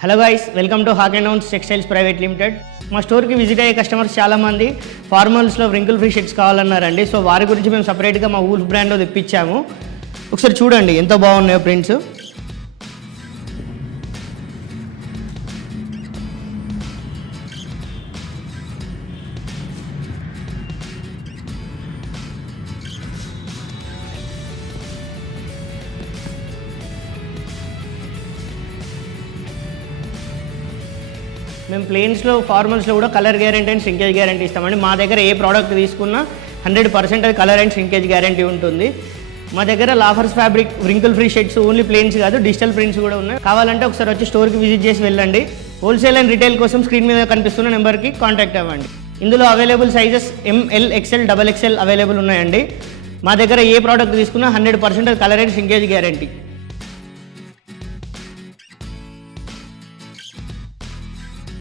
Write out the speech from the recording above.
Hello guys, welcome to Hawk and Hounds Textiles Private Limited. మా స్టోర్కి visit అయ్యే customers చాలామంది ఫార్మల్స్లో వ్రింకిల్ ఫ్రీ షర్ట్స్ కావాలన్నారండి. సో వారి గురించి మేము సపరేట్గా మా ఊల్ఫ్ బ్రాండ్లో తెప్పించాము. ఒకసారి చూడండి ఎంత బాగున్నాయో ప్రింట్స్. మేము ప్లేన్స్లో ఫార్మల్స్లో కూడా colour guarantee and shrinkage guarantee ఇస్తామండి. మా దగ్గర ఏ ప్రోడక్ట్ తీసుకున్నా 100% అది కలర్ అండ్ శ్రింకేజ్ గ్యారంటీ ఉంటుంది. మా దగ్గర Laffers fabric wrinkle free shirts only plains కాదు, డిజిటల్ ప్రింట్స్ కూడా ఉన్నాయి. కావాలంటే ఒకసారి వచ్చి స్టోర్కి విజిట్ చేసి వెళ్ళండి. హోల్సేల్ అండ్ రిటైల్ కోసం స్క్రీన్ మీద కనిపిస్తున్న నెంబర్కి కాంటాక్ట్ అవ్వండి. ఇందులో available sizes ML, XL, XXL available ఉన్నాయండి. మా దగ్గర ఏ ప్రోడక్ట్ తీసుకున్నా 100% కలర్ అండ్ శ్రింకేజ్ గ్యారంటీ.